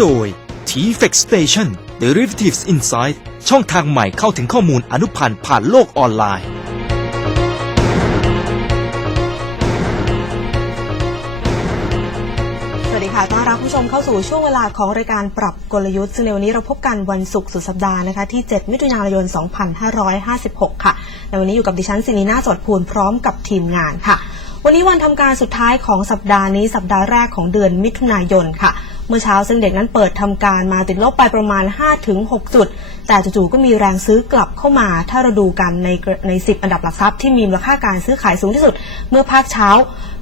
โดย t-fex Station Derivatives Insight ช่องทางใหม่เข้าถึงข้อมูลอนุพันธ์ผ่านโลกออนไลน์สวัสดีค่ะต้อนรับผู้ชมเข้าสู่ช่วงเวลาของรายการปรับกลยุทธ์ ซึ่งในวันนี้เราพบกันวันศุกร์สุดสัปดาห์นะคะที่ 7 มิถุนายน 2556 ค่ะ ในวันนี้อยู่กับดิฉันสินีนาสดพูนพร้อมกับทีมงานค่ะ วันนี้วันทำการสุดท้ายของสัปดาห์นี้สัปดาห์แรกของเดือนมิถุนายนค่ะ เมื่อเช้าเซ็นเด็กนั้นเปิดทำการมาติดลบไปประมาณ 5-6 จุด แต่จู่ๆก็มีแรงซื้อกลับเข้ามา ถ้าเราดูกันในใน 10 อันดับหลักทรัพย์ที่มีมูลค่าการซื้อขายสูงที่สุด เมื่อภาคเช้า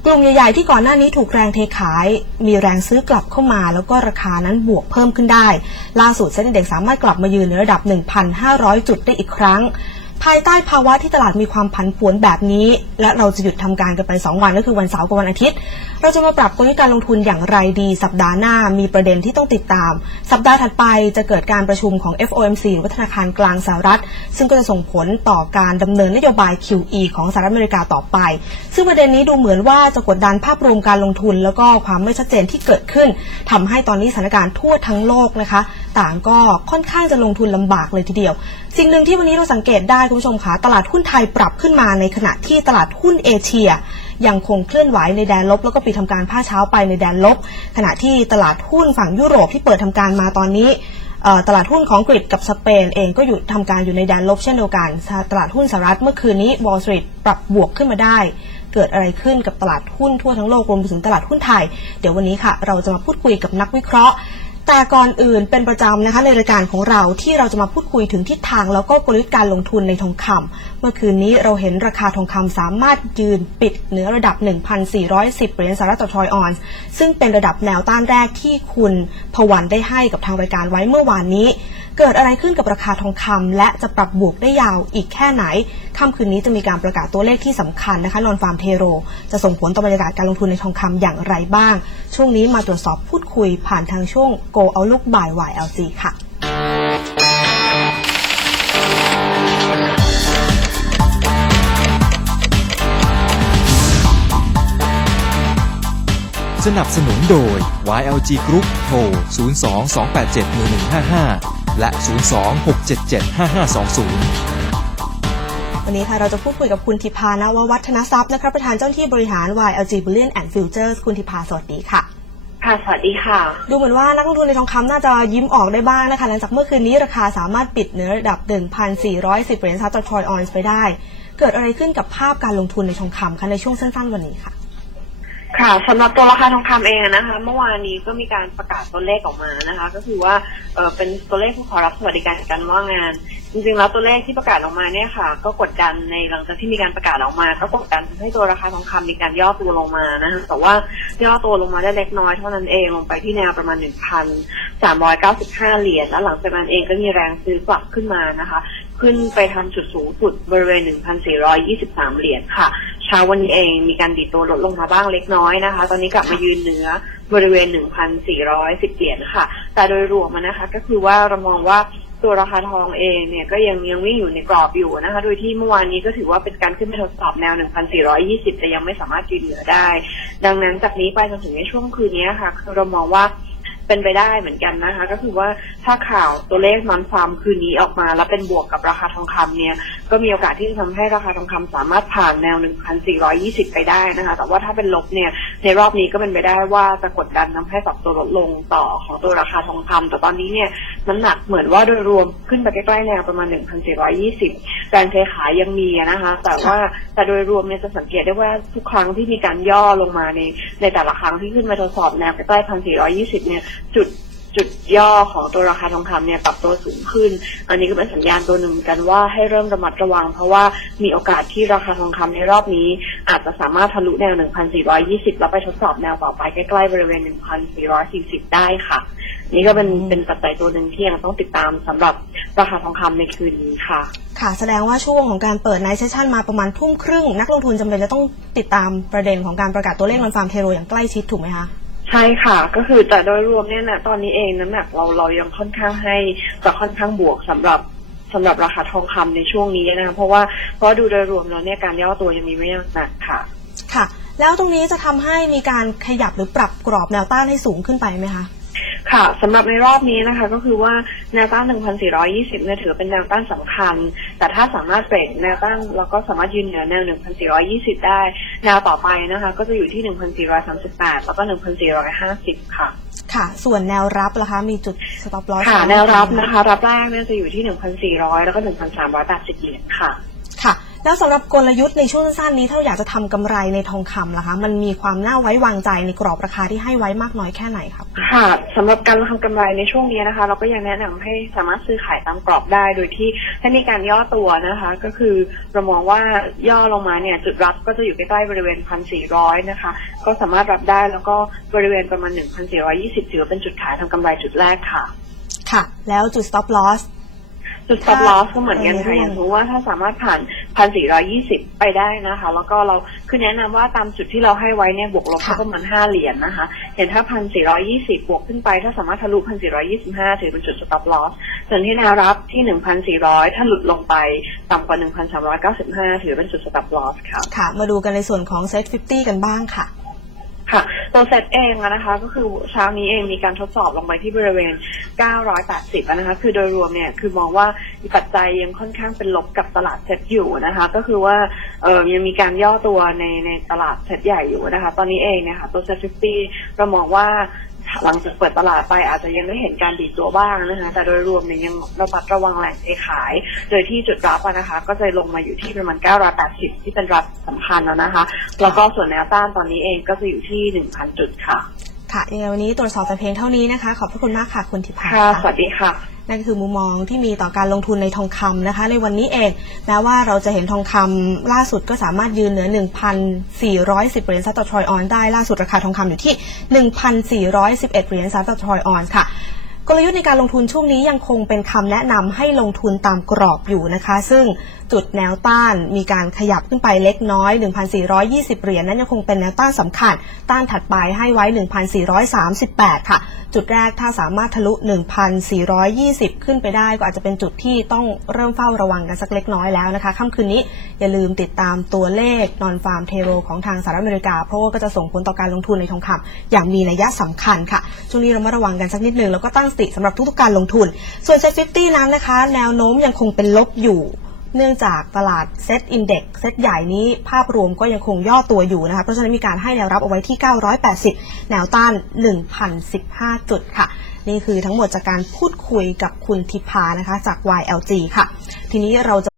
กลุ่มใหญ่ๆที่ก่อนหน้านี้ถูกแรงเทขาย มีแรงซื้อกลับเข้ามา แล้วก็ราคานั้นบวกเพิ่มขึ้นได้ ล่าสุดเซ็นเด็กสามารถกลับมายืนในระดับ 1,500 จุดได้อีกครั้ง ภายใต้ภาวะที่ตลาดมีความผันผวนแบบนี้ และเราจะหยุดทำการกันไป 2 วันก็คือวันเสาร์กับวันอาทิตย์ เราจะมาปรับกลยุทธ์การลงทุนอย่างไรดี สัปดาห์หน้ามีประเด็นที่ต้องติดตาม สัปดาห์ถัดไปจะเกิดการประชุมของ FOMC หรือธนาคารกลางสหรัฐ ซึ่งก็จะส่งผลต่อการดำเนินนโยบาย QE ของสหรัฐอเมริกาต่อไป ซึ่งประเด็นนี้ดูเหมือนว่าจะกดดันภาพรวมการลงทุน แล้วก็ความไม่ชัดเจนที่เกิดขึ้นทำให้ตอนนี้สถานการณ์ทั่วทั้งโลกนะคะ ต่างก็ค่อนข้างจะลงทุนลำบากเลยทีเดียว สิ่งหนึ่งที่วันนี้เราสังเกตได้คุณผู้ชมคะตลาดหุ้นไทยปรับขึ้นมาในขณะที่ตลาดหุ้นเอเชียยังคงเคลื่อนไหวในแดนลบ แล้วก็ปิดทำการภาคเช้าไปในแดนลบ ขณะที่ตลาดหุ้นฝั่งยุโรปที่เปิดทำการมาตอนนี้ตลาดหุ้นของอังกฤษกับสเปนเองก็อยู่ทำการอยู่ในแดนลบเช่นเดียวกัน ตลาดหุ้นสหรัฐเมื่อคืนนี้ Wall Street ปรับบวกขึ้นมาได้ เกิดอะไรขึ้นกับตลาดหุ้นทั่วทั้งโลกรวมไปถึงตลาดหุ้นไทย เดี๋ยววันนี้ค่ะ เราจะมาพูดคุยกับนักวิเคราะห์ แต่ก่อนอื่นเป็นประจำนะคะในรายการของเราที่เราจะมาพูดคุยถึงทิศทางแล้วก็กลยุทธ์การลงทุนในทองคำเมื่อคืนนี้เราเห็นราคาทองคำสามารถยืนปิดเหนือระดับ 1,410เหรียญสหรัฐต่อทรอยออนซ์ซึ่งเป็นระดับแนวต้านแรกที่คุณพวันได้ให้กับทางรายการไว้เมื่อวานนี้ เกิดอะไรขึ้นกับราคาทองคำและจะปรับบวกได้ยาวอีกแค่ไหนค่ำคืนนี้จะมีการประกาศตัวเลขที่สำคัญนะคะนอนฟาร์มเทโร จะส่งผลต่อบรรยากาศการลงทุนในทองคำอย่างไรบ้าง ช่วงนี้มาตรวจสอบพูดคุยผ่านทางช่วง Go Outlook by YLG ค่ะสนับสนุนโดย YLG Group โทร 02-287-1155 และ 02-677-5520วันนี้ค่ะเราจะพูดคุยกับคุณทิพานววัฒนทรัพย์นะคะประธานเจ้าหน้าที่บริหาร YLG Bullion and Futures คุณทิพาสวัสดีค่ะ ค่ะสวัสดีค่ะ ดูเหมือนว่านักลงทุนในทองคำน่าจะยิ้มออกได้บ้างนะคะ หลังจากเมื่อคืนนี้ราคาสามารถปิดเหนือระดับ 1,410เหรียญสหรัฐต่อทรอยออนซ์ไปได้ เกิดอะไรขึ้นกับภาพการลงทุนในทองคำคะในช่วงสั้นๆวันนี้ค่ะ ค่ะสำหรับตัวราคาทองคำเองนะคะ เมื่อวานนี้ก็มีการประกาศตัวเลขออกมานะคะ ก็คือว่าเออเป็นตัวเลขผู้ขอรับสวัสดิการการว่างงาน จริงๆแล้วตัวเลขที่ประกาศออกมาเนี่ยค่ะ ก็กดดันในหลังจากที่มีการประกาศออกมา ก็กดดันให้ตัวราคาทองคำมีการย่อตัวลงมานะคะแต่ว่าย่อตัวลงมาได้เล็กน้อยเท่านั้นเองลงไปที่แนวประมาณ 1,395 เหรียญแล้วหลังจากนั้นเองก็มีแรงซื้อกลับขึ้นมานะคะ ขึ้นไปทำจุดสูงสุดบริเวณ 1,423 เหรียญค่ะ ช้าวันนี้เองมีการดีดตัวลดลงมาบ้างเล็กน้อยนะคะ ตอนนี้กลับมายืนเหนือบริเวณ 1,410 เหรียญค่ะ แต่โดยรวมมันนะคะก็คือว่าเรามองว่าตัวราคาทองเองเนี่ยก็ยังยังวิ่งอยู่ในกรอบอยู่นะคะ โดยที่เมื่อวานนี้ก็ถือว่าเป็นการขึ้นไปทดสอบแนว 1,420 แต่ยังไม่สามารถยืนเหนือได้ ดังนั้นจากนี้ไปจนถึงในช่วงคืนนี้ค่ะคือเรามองว่า เป็นไปได้เหมือนกันนะคะ ก็คือว่าถ้าข่าวตัวเลขนอนฟาร์มคืนนี้ออกมา แล้วเป็นบวกกับราคาทองคำเนี่ยก็มีโอกาสที่จะทำให้ราคาทองคำสามารถผ่านแนว 1,420 ไปได้นะคะ แต่ว่าถ้าเป็นลบเนี่ยในรอบนี้ก็เป็นไปได้ว่าจะกดดันทำให้ปรับตัวลดลงต่อของตัวราคาทองคำแต่ตอนนี้เนี่ยน้ำหนักเหมือนว่าโดยรวมขึ้นไปใกล้ๆแนวประมาณ 1,420แรงเทขายยังมีนะคะ แต่ว่าแต่โดยรวมเนี่ยจะสังเกตได้ว่าทุกครั้งที่มีการย่อลงมาในในแต่ละครั้งที่ขึ้นมาทดสอบแนวใกล้ๆ1,420 เนี่ยจุดจุดย่อของตัวราคาทองคำเนี่ยปรับตัวสูงขึ้น อันนี้ก็เป็นสัญญาณตัวหนึ่งกันว่าให้เริ่มระมัดระวัง เพราะว่ามีโอกาสที่ราคาทองคำในรอบนี้ อาจจะสามารถทะลุแนว 1,420 แล้วไปทดสอบแนวต่อไปใกล้ๆบริเวณ 1,440 ได้ค่ะ นี่ก็เป็นเป็นปัจจัยตัวหนึ่งที่ยังต้องติดตามสำหรับราคาทองคำในคืนนี้ค่ะ ค่ะ แสดงว่าช่วงของการเปิดไนท์เซสชันมาประมาณทุ่มครึ่ง นักลงทุนจำเป็นจะต้องติดตามประเด็นของการประกาศตัวเลขนอนฟาร์มเทโรอย่างใกล้ชิดถูกไหมคะใช่ค่ะ ก็คือแต่โดยรวมเนี่ยนะตอนนี้เองน้ำหนักเราเรายังค่อนข้างให้จะค่อนข้างบวกสำหรับสำหรับราคาทองคำในช่วงนี้นะคะเพราะว่าเพราะดูโดยรวมแล้วเนี่ยการย่อตัวยังมีไม่หนักค่ะ ค่ะ แล้วตรงนี้จะทำให้มีการขยับหรือปรับกรอบแนวต้านให้สูงขึ้นไปไหมคะ ค่ะสำหรับในรอบนี้นะคะ ก็คือว่าแนวต้าน 1,420 เนี่ยถือเป็นแนวต้านสำคัญ แต่ถ้าสามารถเบรกแนวต้านแล้วก็สามารถยืนเหนือแนว 1,420 ได้ แนวต่อไปนะคะ ก็จะอยู่ที่ 1,438 แล้วก็ 1,450 ค่ะค่ะ ส่วนแนวรับล่ะคะ มีจุด stop loss ค่ะ แนวรับนะคะ รับแรกเนี่ยจะอยู่ที่ 1,400 แล้วก็ 1,380 เหรียญค่ะค่ะ แล้วสำหรับกลยุทธ์ในช่วงสั้นๆนี้ถ้าเราอยากจะทำกำไรในทองคำล่ะคะ มันมีความน่าไว้วางใจในกรอบราคาที่ให้ไว้มากน้อยแค่ไหนครับค่ะสำหรับการทำกำไรในช่วงนี้นะคะ เราก็ยังแนะนำให้สามารถซื้อขายตามกรอบได้โดยที่ถ้ามีการย่อตัวนะคะ ก็คือเรามองว่าย่อลงมาเนี่ยจุดรับก็จะอยู่ใกล้ๆบริเวณ1,400นะคะ ก็สามารถรับได้แล้วก็บริเวณประมาณ1,420ถือว่าเป็นจุดขายทำกำไรจุดแรกค่ะ ค่ะ แล้วจุด stop loss จุด stop loss ก็เหมือนกันเออค่ะอย่างสมมติว่าถ้าสามารถผ่าน 1,420ไปได้นะคะ แล้วก็เราคือแนะนำว่าตามจุดที่เราให้ไว้เนี่ยบวกลบค่ะก็ประมาณ5เหรียญนะคะอย่างถ้า1,420บวกขึ้นไป ถ้าสามารถทะลุ1,425ถือเป็นจุด stop loss ส่วนที่แนวรับที่1,400ถ้าหลุดลงไปต่ำกว่า1,395ถือเป็นจุด stop loss ค่ะค่ะ มาดูกันในส่วนของ set 50กันบ้างค่ะ ค่ะตัวเซตเองนะคะ ก็คือเช้านี้เองมีการทดสอบลงไปที่บริเวณ 980 นะคะ คือโดยรวมเนี่ยคือมองว่าปัจจัยยังค่อนข้างเป็นลบกับตลาดเซตอยู่นะคะ ก็คือว่าเออยังมีการย่อตัวในในตลาดเซตใหญ่อยู่นะคะ ตอนนี้เองเนี่ยค่ะตัวเซต50เรามองว่า หลังจากเปิดตลาดไปอาจจะยังได้เห็นการดีดตัวบ้างนะคะ แต่โดยรวมเนี่ยยังระมัดระวังแหล่งเทขาย โดยที่จุดรับอะนะคะ ก็จะลงมาอยู่ที่ประมาณ980 ที่เป็นรับสำคัญแล้วนะคะ แล้วก็ส่วนแนวต้านตอนนี้เองก็จะอยู่ที่ 1,000 จุดค่ะ ค่ะยังไงวันนี้ตรวจสอบแต่เพียงเท่านี้นะคะ ขอบพระคุณมากค่ะคุณทิพาค่ะค่ะ สวัสดีค่ะ นั่นก็คือมุมมองที่มีต่อการลงทุนในทองคำนะคะ ในวันนี้เองแม้ว่าเราจะเห็นทองคำล่าสุดก็สามารถยืนเหนือ 1,410 เหรียญสหรัฐต่อทรอยออนได้ล่าสุดราคาทองคำอยู่ที่ 1,411 เหรียญสหรัฐต่อทรอยออนค่ะ กลยุทธ์ในการลงทุนช่วงนี้ยังคงเป็นคำแนะนำให้ลงทุนตามกรอบอยู่นะคะ ซึ่งจุดแนวต้านมีการขยับขึ้นไปเล็กน้อย 1,420 เหรียญนั้นยังคงเป็นแนวต้านสำคัญ ต้านถัดไปให้ไว้ 1,438 ค่ะ จุดแรกถ้าสามารถทะลุ 1,420 ขึ้นไปได้ก็อาจจะเป็นจุดที่ต้องเริ่มเฝ้าระวังกันสักเล็กน้อยแล้วนะคะค่ำคืนนี้อย่าลืมติดตามตัวเลขนอนฟาร์มเทโรของทางสหรัฐอเมริกา เพราะว่าก็จะส่งผลต่อการลงทุนในทองคำอย่างมีนัยสำคัญค่ะช่วงนี้เรามาระวังกันสักนิดนึงแล้วก็ตั้งสติสำหรับทุกๆการลงทุน ส่วนเซ็ต50นั้นนะคะ แนวโน้มยังคงเป็นลบอยู่ เนื่องจากตลาดเซตอินเด็กซ์เซตใหญ่นี้ภาพรวมก็ยังคงย่อตัวอยู่นะคะ เพราะฉะนั้นมีการให้แนวรับเอาไว้ที่ 980 แนวต้าน 1,015 จุดค่ะ นี่คือทั้งหมดจากการพูดคุยกับคุณทิพานะคะจาก YLG ค่ะ ทีนี้เราจะ